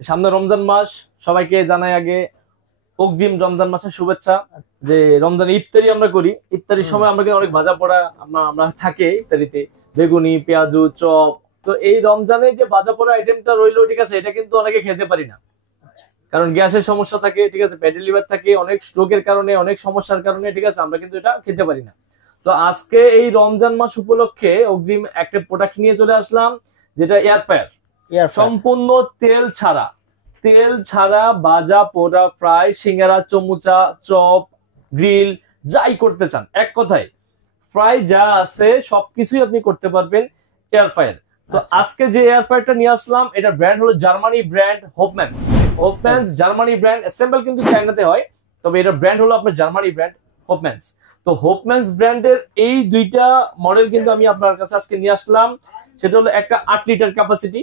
সামনে রমজান মাস, সবাইকে জানাই আগে অগ্রিম রমজান মাসের শুভেচ্ছা। যে রমজান ইফতারি আমরা করি, ইফতারির সময় আমরা কিন্তু অনেক ভাজা পোড়া আমরা থাকে ইফতারিতে, বেগুনি, পেঁয়াজু, চপ। তো এই রমজানে যে ভাজা পোড়া আইটেমটা রইলো, ঠিক আছে, এটা কিন্তু অনেকে খেতে পারি না, কারণ গ্যাসের সমস্যা থাকে, ঠিক আছে, ফ্যাটি লিভার থাকে, অনেক স্ট্রোকের কারণে, অনেক সমস্যার কারণে, ঠিক আছে, আমরা কিন্তু এটা খেতে পারি না। তো আজকে এই রমজান মাস উপলক্ষে অগ্রিম একটা প্রোডাক্ট নিয়ে চলে আসলাম, যেটা এয়ার ফ্রায়ার। সম্পূর্ণ তেল ছাড়া ভাজা পোড়া ফ্রাই, সিঙ্গারা, চমুচা, চপ, গ্রিল যাই করতে চান, এক কথায় ফ্রাই যা আছে সবকিছুই আপনি করতে পারবেন এয়ার ফ্রায়ার। তো আজকে যে এয়ার ফ্রায়ারটা নিয়ে আসলাম, এটা ব্র্যান্ড হলো জার্মানি ব্র্যান্ড হোপম্যান্স জার্মানি ব্র্যান্ড, অ্যাসেম্বল কিন্তু চায়নাতে হয়, তবে এটা ব্র্যান্ড হলো আপনার জার্মানি ব্র্যান্ড হোপম্যান্স। তো হোপম্যান্স ব্র্যান্ডের এই দুইটা মডেল কিন্তু আমি আপনার কাছে আজকে নিয়ে আসলাম। সেটা হলো একটা 8 লিটার ক্যাপাসিটি,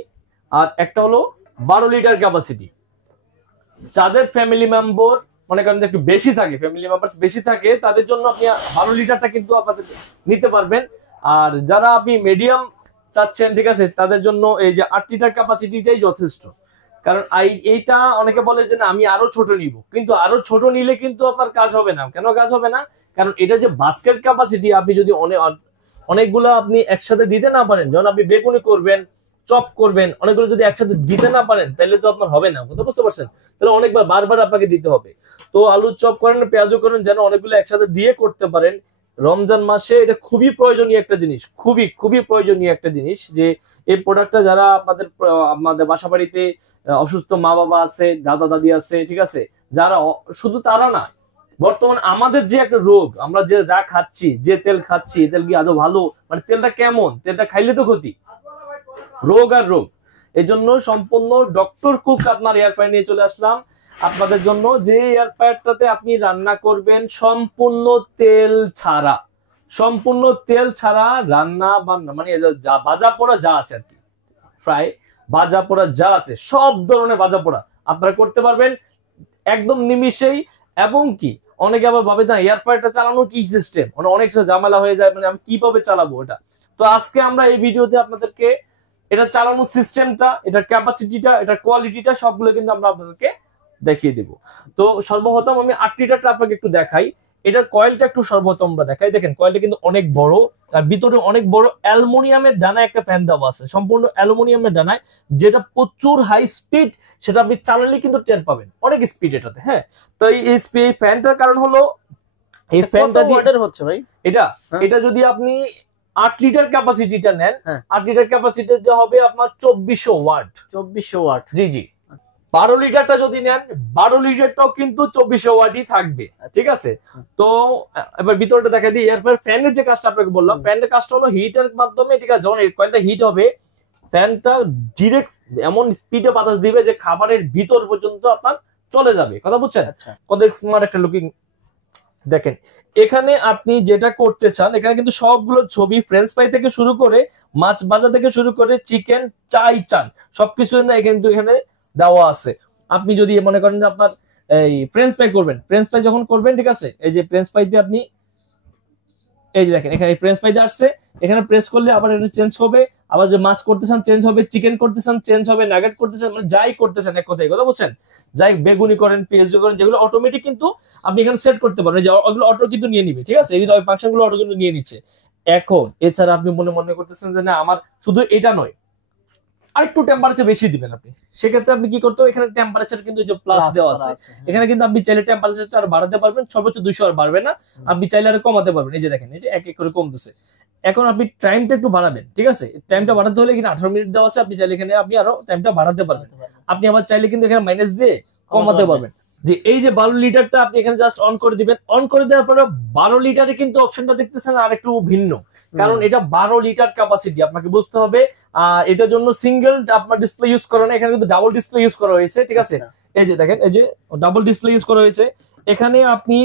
আর একটা হলো 12 লিটার ক্যাপাসিটি। যাদের ফ্যামিলি মেম্বার মনে করেন যে একটু বেশি থাকে, ফ্যামিলি মেম্বার্স বেশি থাকে, তাদের জন্য আপনি 12 লিটারটা কিন্তু আপনাদের নিতে পারবেন। আর যারা আপনি মিডিয়াম চাচ্ছেন, ঠিক আছে, তাদের জন্য এই যে 8 লিটার ক্যাপাসিটিটাই যথেষ্ট। কারণ এইটা অনেকে বলে যে না আমি আরো ছোট নিব, কিন্তু আরো ছোট নিলে কিন্তু আপনার কাজ হবে না। কেন কাজ হবে না? কারণ এটা যে বাস্কেট ক্যাপাসিটি, আপনি যদি অনেকগুলো আপনি একসাথে দিতে না পারেন, যখন আপনি বেগুনি করবেন, চপ করবেন, অনেকগুলো যদি একসাথে দিতে না পারেন, তাহলে তো আপনার হবে না। কথা বুঝতে পারছেন? তাহলে অনেকবার বারবার আপনাকে দিতে হবে। তো আলুর চপ করেন, পেঁয়াজও করেন, যেন অনেকগুলো একসাথে দিয়ে করতে পারেন। রমজান মাসে এটা খুবই প্রয়োজনীয় একটা জিনিস, খুবই খুবই প্রয়োজনীয় একটা জিনিস, যে এই প্রোডাক্টটা যারা আমাদের বাসা বাড়িতে অসুস্থ মা বাবা আছে, দাদা দাদি আছে, ঠিক আছে, যারা শুধু তারা না, বর্তমান আমাদের যে একটা রোগ, আমরা যে যা খাচ্ছি, যে তেল খাচ্ছি, তেল কি আদৌ ভালো, মানে তেলটা কেমন, তেলটা খাইলে তো ক্ষতি, রোগ আর রোগ। এই জন্য সম্পূর্ণ ডক্টর কুক আপনার এয়ার ফ্রায়ার নিয়ে চলে আসলাম আপনাদের জন্য। যে এয়ার ফ্রায়ারটাতে আপনি রান্না করবেন সম্পূর্ণ তেল ছাড়া, সম্পূর্ণ তেল ছাড়া রান্না বান্না, মানে যা ভাজা পোড়া যা আছে আর কি, ফ্রাই ভাজা পোড়া যা আছে, সব ধরনের ভাজা পোড়া আপনারা করতে পারবেন একদম নিমিষেই। এবং কি অনেকে আবার ভাবে না এয়ার ফ্রায়ারটা চালানো কি সিস্টেম, মানে অনেক ঝামেলা হয়ে যায়, মানে আমি কিভাবে চালাবো এটা। তো আজকে আমরা এই ভিডিওতে আপনাদেরকে এটা চালানোর সিস্টেমটা, এটার ক্যাপাসিটিটা, এটার কোয়ালিটিটা সবগুলো কিন্তু আমরা আপনাদেরকে দেখিয়ে দেব। তো সর্বপ্রথম আমি 8 লিটারটা আপনাকে একটু দেখাই। এটার কয়েলটা একটু সর্বপ্রথম আমরা দেখাই। দেখেন কয়েলটা কিন্তু অনেক বড়, আর ভিতরে অনেক বড় অ্যালুমিনিয়ামের ডানায় একটা ফ্যান দেওয়া আছে, সম্পূর্ণ অ্যালুমিনিয়ামের ডানায়, যেটা প্রচুর হাই স্পিড, সেটা আপনি চালালে কিন্তু টের পাবেন, অনেক স্পিড এটাতে। হ্যাঁ, তো এই ফ্যানটার কারণ হলো এই ফ্যানটা দিয়ে হচ্ছে ভাই, এটা যদি আপনি 8 লিটার ক্যাপাসিটিটা নেন, 8 লিটার ক্যাপাসিটিটা হবে আপনার 2400 ওয়াট। 2400 ওয়াট, জি জি। 12 লিটারটা যদি নেন, 12 লিটারটাও কিন্তু 2400 ওয়াটই থাকবে, ঠিক আছে। তো এবার ভিতরটা দেখা দিই। এরপর ফ্যানের যে কাজটা আপনাকে বললাম, ফ্যানের কাজটা হলো হিটের মাধ্যমে, ঠিক আছে, যখন এই কয়েলটা হিট হবে, ফ্যানটা ডিরেক্ট এমন স্পিডে বাতাস দিবে যে খাবারের ভিতর পর্যন্ত আপনার চলে যাবে। কথা বুঝছেন? কত স্মার্ট একটা লুকিং। দেখেন এখানে আপনি যেটা করতে চান, এখানে কিন্তু সবগুলো ছবি, ফ্রেঞ্চ ফ্রাই থেকে শুরু করে মাছ ভাজা থেকে শুরু করে চিকেন চাই চান সবকিছু কিন্তু এখানে দেওয়া আছে। আপনি যদি মনে করেন যে আপনার এই ফ্রেঞ্চ ফ্রাই করবেন, ফ্রেঞ্চ ফ্রাই যখন করবেন, ঠিক আছে, এই যে ফ্রেঞ্চ ফ্রাই দিয়ে আপনি এই যে দেখেন এখানে ফ্রেঞ্চ ফ্রাই দিয়ে আসছে, এখানে প্রেস করলে আবার এটা চেঞ্জ হবে, আবার যে মাছ করতেছেন চেঞ্জ হবে, চিকেন করতেছেন চেঞ্জ হবে, নাগেট করতেছেন, মানে যাই করতেছেন এক কথায়, কথা বলছেন, যাই বেগুনি করেন, পেঁয়াজু করেন, যেগুলো অটোমেটিক কিন্তু আপনি এখানে সেট করতে পারবেন, যে ওগুলো অটো কিন্তু নিয়ে নিবে, ঠিক আছে, এই ফাংশনগুলো অটো কিন্তু নিয়ে নিচ্ছে। এখন এছাড়া আপনি মনে করতেছেন যে না আমার শুধু এটা নয়, আরেকটু টেম্পারেচার বেশি দিবেন আপনি, সেক্ষেত্রে আপনি কি করতে হবে, এখানে টেম্পারেচার কিন্তু যে প্লাস দেওয়া আছে, এখানে কিন্তু আপনি চাইলে টেম্পারেচারটা আর বাড়াতে পারবেন, সর্বোচ্চ 200 আর বাড়বে না, আপনি চাইলে আর কমাতে পারবেন। এই যে দেখেন, এই যে এক এক করে কমতেছে। এখন আপনি টাইমটা একটু বাড়াবেন, ঠিক আছে, টাইমটা বাড়াতে হলে এখানে 18 মিনিট দেওয়া আছে, আপনি চাইলে এখানে আপনি আরো টাইমটা বাড়াতে পারবেন। আপনি আবার চাইলে কিন্তু এখানে মাইনাস দিয়ে কমাতে পারবেন। যে এই যে 12 লিটারটা আপনি এখানে জাস্ট অন করে দিবেন, অন করে দেওয়ার পরে 12 লিটারে কিন্তু অপশনটা দেখতেছেন আর একটু ভিন্ন, কারণ এটা 12 লিটার ক্যাপাসিটি, আপনাকে বুঝতে হবে। এটার জন্য সিঙ্গেল আপনার ডিসপ্লে ইউজ করা না, এখানে কিন্তু ডাবল ডিসপ্লে ইউজ করা হয়েছে, ঠিক আছে। এই যে দেখেন, এই যে ডাবল ডিসপ্লে ইউজ করা হয়েছে। এখানে আপনি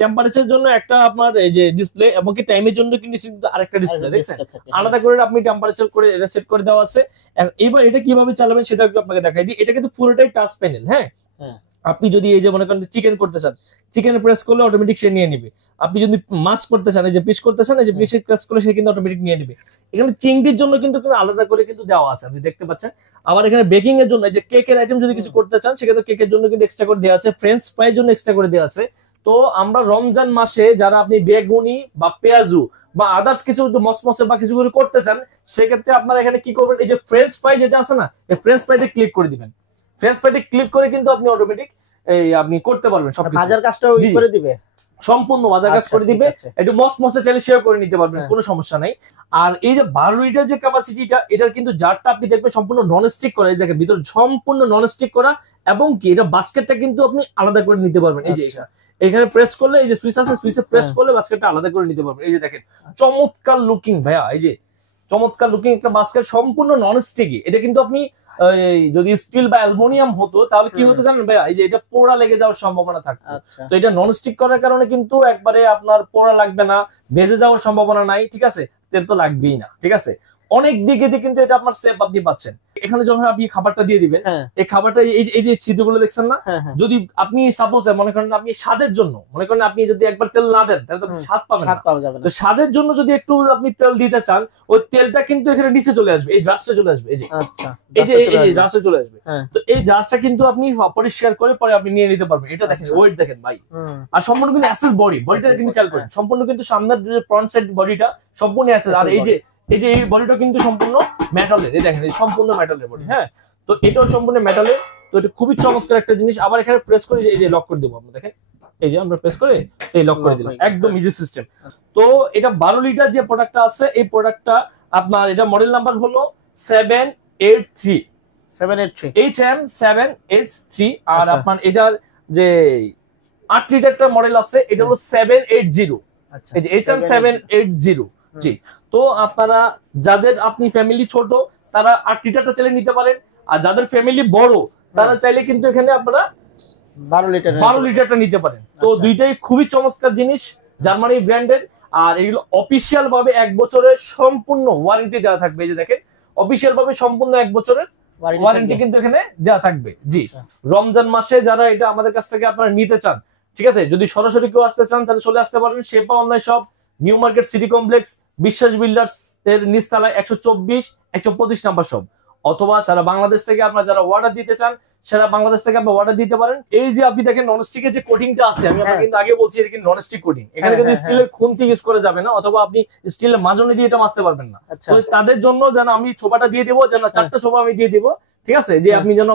টেম্পারেচারের জন্য একটা আপনার এই যে ডিসপ্লে, এবং কি টাইমের জন্য কিন্তু আরেকটা ডিসপ্লে দেখছেন, আলাদা করে আপনি টেম্পারেচার করে এটা সেট করে দেওয়া আছে। এবার এটা কিভাবে চালাবেন সেটা একটু আপনাকে দেখাই দিই। এটা কিন্তু পুরোটাই টাচ প্যানেল, হ্যাঁ, আপনি যদি এই যে মনে করেন চিকেন করতে চান, চিকেন প্রেস করলে অটোমেটিক সে নিয়ে নিবে। আপনি যদি মাছ করতে চান, এই যে পিস করতে চান, এই যে পিসে প্রেস করলে সে কিন্তু অটোমেটিক নিয়ে নিবে। এখানে চিংড়ির জন্য কিন্তু আলাদা করে কিন্তু দেওয়া আছে, আপনি দেখতে পাচ্ছেন। আবার এখানে বেকিং এর জন্য এই যে কেকের আইটেম যদি কিছু করতে চান, সেক্ষেত্রে কেকের জন্য কিন্তু এক্সট্রা করে দেওয়া আছে, ফ্রেঞ্চ ফ্রাইয়ের জন্য এক্সট্রা করে দেওয়া আছে। তো আমরা রমজান মাসে যারা আপনি বেগুনি বা পেঁয়াজু বা আদার্স কিছু মসমসে বা কিছু করতে চান, সেক্ষেত্রে আপনারা এখানে কি করবেন, এই যে ফ্রেঞ্চ ফ্রাই যেটা আছে না, এই ফ্রেঞ্চ ফ্রাইতে ক্লিক করে দিবেন। ফ্রেঞ্চ ফ্রাইতে ক্লিক করে কিন্তু আপনি অটোমেটিক এই আপনি করতে পারবেন সবকিছু। ভাজার কাজটাও করে দিবে, সম্পূর্ণ ভাজার কাজ করে দিবে। একটু মসমসে চাইলে সেও করে নিতে পারবেন, কোনো সমস্যা নাই। আর এই যে 12 লিটার যে ক্যাপাসিটিটা, এটার কিন্তু জারটা আপনি দেখবেন সম্পূর্ণ নন স্টিক করা, এই দেখেন ভিতর সম্পূর্ণ নন স্টিক করা, এবং কি এটা বাস্কেটটা কিন্তু আপনি আলাদা করে নিতে পারবেন। এই যে এখানে প্রেস করলে এই যে সুইচ আছে, সুইচে প্রেস করলে বাস্কেটটা আলাদা করে নিতে পারবেন। এই যে দেখেন চমৎকার লুকিং ভাইয়া, এই যে চমৎকার লুকিং একটা বাস্কেট, সম্পূর্ণ নন স্টিকি। এটা কিন্তু আপনি যদি স্টিল বা অ্যালুমিনিয়াম হতো তাহলে কি হতো জানেন ভাইয়া, এই যে এটা পোড়া লেগে যাওয়ার সম্ভাবনা থাকতো। তো এটা নন স্টিক করার কারণে কিন্তু একবারে আপনার পোড়া লাগবে না, ভেজে যাওয়ার সম্ভাবনা নাই, ঠিক আছে, তেল তো লাগবেই না, ঠিক আছে। অনেক দিকে কিন্তু এটা আপনার সেফ আপনি পাচ্ছেন। এখানে যখন আপনি খাবারটা দিয়ে দিবেন, এই খাবারটা এই যে ছিদ্রগুলো দেখছেন না, যদি আপনি সাপোজ মনে করেন আপনি স্বাদের জন্য, মনে করেন আপনি যদি একবার তেল না দেন তাহলে তো স্বাদ পাবেন না। তো স্বাদের জন্য যদি একটু আপনি তেল দিতে চান, ওই তেলটা কিন্তু এখানে নিচে চলে আসবে, এই ড্রাসটা চলে আসবে, এই যে এই ড্রাসটা চলে আসবে। তো এই ড্রাসটা কিন্তু আপনি পরিষ্কার করে পরে আপনি নিয়ে নিতে পারবেন। এটা দেখেন ওয়েট দেখেন ভাই, আর সম্পূর্ণ কিন্তু অ্যাসেস বডিটা কিন্তু খেয়াল করেন, সম্পূর্ণ কিন্তু সামনের যে ফ্রন্ট সাইড বডিটা সম্পূর্ণ অ্যাসেস। আর এই যে এই বডিটা কিন্তু সম্পূর্ণ মেটালের, এই দেখেন সম্পূর্ণ মেটালের বডি। হ্যাঁ, তো এটাও সম্পূর্ণ মেটালের। তো এটা খুবই চমৎকার একটা জিনিস। আবার এখানে প্রেস করে এই যে লক করে দেবো, আপনি দেখেন, এই যে আমরা প্রেস করে এই লক করে দিলাম, একদম ইজি সিস্টেম। তো এটা 12 লিটার যে প্রোডাক্টটা আছে, এই প্রোডাক্টটা আপনার এটা মডেল নাম্বার হলো 783 HM7H3। আর আপনার এটার যে 8 লিটারটা মডেল আছে, এটা হলো 780, এই যে HM780। জি, তো আপনারা যাদের আপনি ফ্যামিলি ছোট তারা 8 লিটারটা চাইলে নিতে পারেন, আর যাদের ফ্যামিলি বড় তারা চাইলে কিন্তু এখানে আপনারা 12 লিটারটা নিতে পারেন। তো দুইটাই খুবই চমৎকার জিনিস, জার্মানি ব্র্যান্ডের। আর এগুলো অফিসিয়াল ভাবে 1 বছরের সম্পূর্ণ ওয়ারেন্টি দেওয়া থাকবে। এই যে দেখেন অফিসিয়াল ভাবে সম্পূর্ণ 1 বছরের ওয়ারেন্টি কিন্তু এখানে দেওয়া থাকবে। জি, রমজান মাসে যারা এটা আমাদের কাছ থেকে আপনারা নিতে চান, ঠিক আছে, যদি সরাসরি কেউ আসতে চান তাহলে চলে আসতে পারেন শেপা online shop, New Market City Complex, Biswas builders এর নিচতলায় 124 125 নাম্বার শপ। অথবা সারা বাংলাদেশ থেকে আপনারা যারা অর্ডার দিতে চান, সারা বাংলাদেশ থেকে আপনি অর্ডার দিতে পারেন। এই যে আপনি দেখেন ননস্টিকের যে কোটিংটা আছে, আমি আপনাকে কিন্তু আগে বলছি এটা কিন্তু ননস্টিক কোটিং। এখানে কিন্তু স্টিলের খুন্তি ইউজ করা যাবে না, অথবা আপনি স্টিলের মাজনি দিয়ে এটা মাজতে পারবেন না। তো তাদের জন্য যেন আমি ছোপাটা দিয়ে দেবো, যেন 4টা ছোপা আমি দিয়ে দেবো, ঠিক আছে, যে আপনি যেন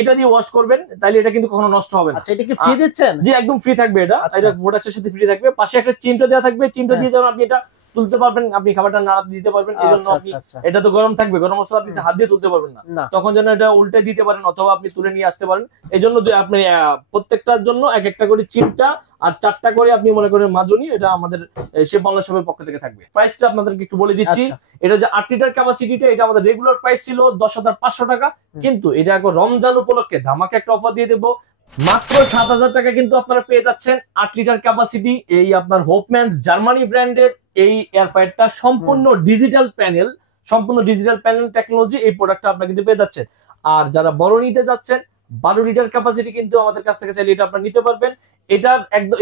এটা দিয়ে ওয়াশ করবেন, তাহলে এটা কিন্তু কখনো নষ্ট হবে না। আচ্ছা, এটা কি ফ্রি দিচ্ছেন? জি, একদম ফ্রি থাকবে এটা। এটা প্রোডাক্টের সাথে ফ্রি থাকবে। পাশে একটা চিমটা দেওয়া থাকবে, চিমটা দিয়ে যেন আপনি এটা তুলতে পারবেন, আপনি খাবারটা নাড়া দিতে পারবেন। এই জন্য আপনি এটা তো গরম থাকবে, গরম মশলা আপনি হাত দিয়ে তুলতে পারবেন না, তখন যেন এটা উল্টে দিতে পারেন অথবা আপনি তুলে নিয়ে আসতে পারেন। এই জন্য আপনি প্রত্যেকটার জন্য এক একটা করে চিমটা আর 4টা করে আপনি মনে করেন মাজনি, এটা আমাদের শেপ অনলাইন শপের পক্ষ থেকে থাকবে। প্রাইসটা আপনাদেরকে একটু বলে দিচ্ছি। এটা যে 8 লিটার ক্যাপাসিটিটা, এটা আমাদের রেগুলার প্রাইস ছিল 10,500 টাকা, কিন্তু এটা এখন রমজান উপলক্ষে ধামাকা একটা অফার দিয়ে দেবো, মাত্র 7,000 টাকা কিন্তু আপনারা পেয়ে যাচ্ছেন 8 লিটার ক্যাপাসিটি এই আপনার হোপম্যান্স জার্মানি ব্র্যান্ডের এই এয়ার ফ্রায়ারটা, সম্পূর্ণ ডিজিটাল প্যানেল টেকনোলজি। এই প্রোডাক্টটা আপনারা কিন্তু পেয়ে যাচ্ছেন। আর যারা বড় নিতে যাচ্ছেন 12 লিটার ক্যাপাসিটি কিন্তু আমাদের কাছ থেকে চাইলে এটা আপনারা নিতে পারবেন।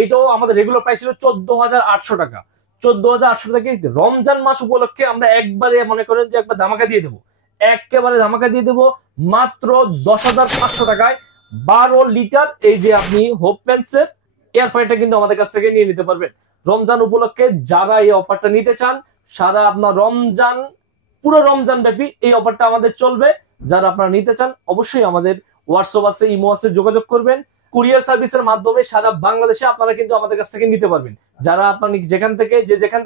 এটাও আমাদের রেগুলার প্রাইস ছিল 14,800 টাকা। 14,800 টাকা রমজান মাস উপলক্ষে আমরা একবারে মনে করেন যে একবার ধামাকা দিয়ে দেবো, একেবারে ধামাকা দিয়ে দেবো মাত্র 10,500 টাকায় 12 লিটার এই যে আপনি হোপম্যান্সের এয়ার ফ্রায়ারটা কিন্তু আমাদের কাছ থেকে নিয়ে নিতে পারবেন রমজান উপলক্ষে। যারা এই অফারটা নিতে চান, সারা আপনার রমজান, পুরো রমজান ব্যাপী এই অফারটা আমাদের চলবে। যারা আপনারা নিতে চান অবশ্যই আমাদের হোয়াটসঅ্যাপ আছে, ইমো আছে, যোগাযোগ করবেন। কুরিয়ার সার্ভিসের মাধ্যমে সারা বাংলাদেশে আপনারা কিন্তু আমাদের কাছ থেকে নিতে পারবেন। যারা আপনার যেখান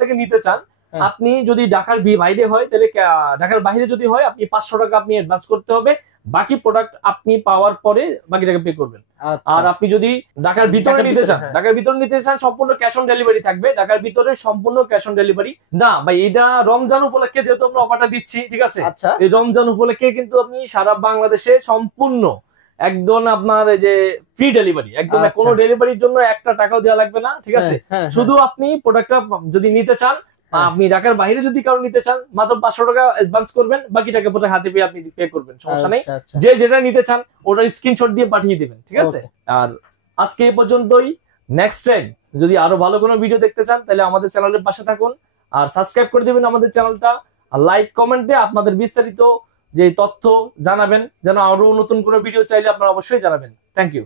থেকে নিতে চান, আপনি যদি ঢাকার বাইরে হয় তাহলে, ঢাকার বাইরে যদি হয় আপনি 500 টাকা আপনি অ্যাডভান্স করতে হবে, বাকি প্রোডাক্ট আপনি পাওয়ার পরে বাকি টাকা পে করবেন। আর আপনি যদি ঢাকার ভিতরে নিতে চান সম্পূর্ণ ক্যাশ অন ডেলিভারি থাকবে। ঢাকার ভিতরে সম্পূর্ণ ক্যাশ অন ডেলিভারি না ভাই, এটা রমজান উপলক্ষে যেহেতু আমরা অফারটা দিচ্ছি, ঠিক আছে, এই রমজান উপলক্ষে কিন্তু আপনি সারা বাংলাদেশে সম্পূর্ণ একদম আপনার এই যে ফ্রি ডেলিভারি, একদম কোনো ডেলিভারির জন্য একটা টাকাও দেওয়া লাগবে না, ঠিক আছে। শুধু আপনি প্রোডাক্টটা যদি নিতে চান হ্যাঁ। আপনি ঢাকার বাইরে যদি কারো নিতে চান মাত্র 500 টাকা অ্যাডভান্স করবেন, বাকি টাকা পরে হাতে পেয়ে আপনি পে করবেন, সমস্যা নেই। আচ্ছা, আচ্ছা। যে যেটা নিতে চান ওটার স্ক্রিনশট দিয়ে পাঠিয়ে দিবেন, ঠিক আছে? আর আজকে এই পর্যন্তই। নেক্সট টাইম যদি আরো ভালো কোনো ভিডিও দেখতে চান তাহলে আমাদের চ্যানেলের পাশে থাকুন, আর সাবস্ক্রাইব করে দিবেন আমাদের চ্যানেলটা, আর লাইক কমেন্টে আপনাদের বিস্তারিত যে তথ্য জানাবেন, যেন আরো নতুন কোনো ভিডিও চাইলে আপনারা অবশ্যই জানাবেন। Thank you.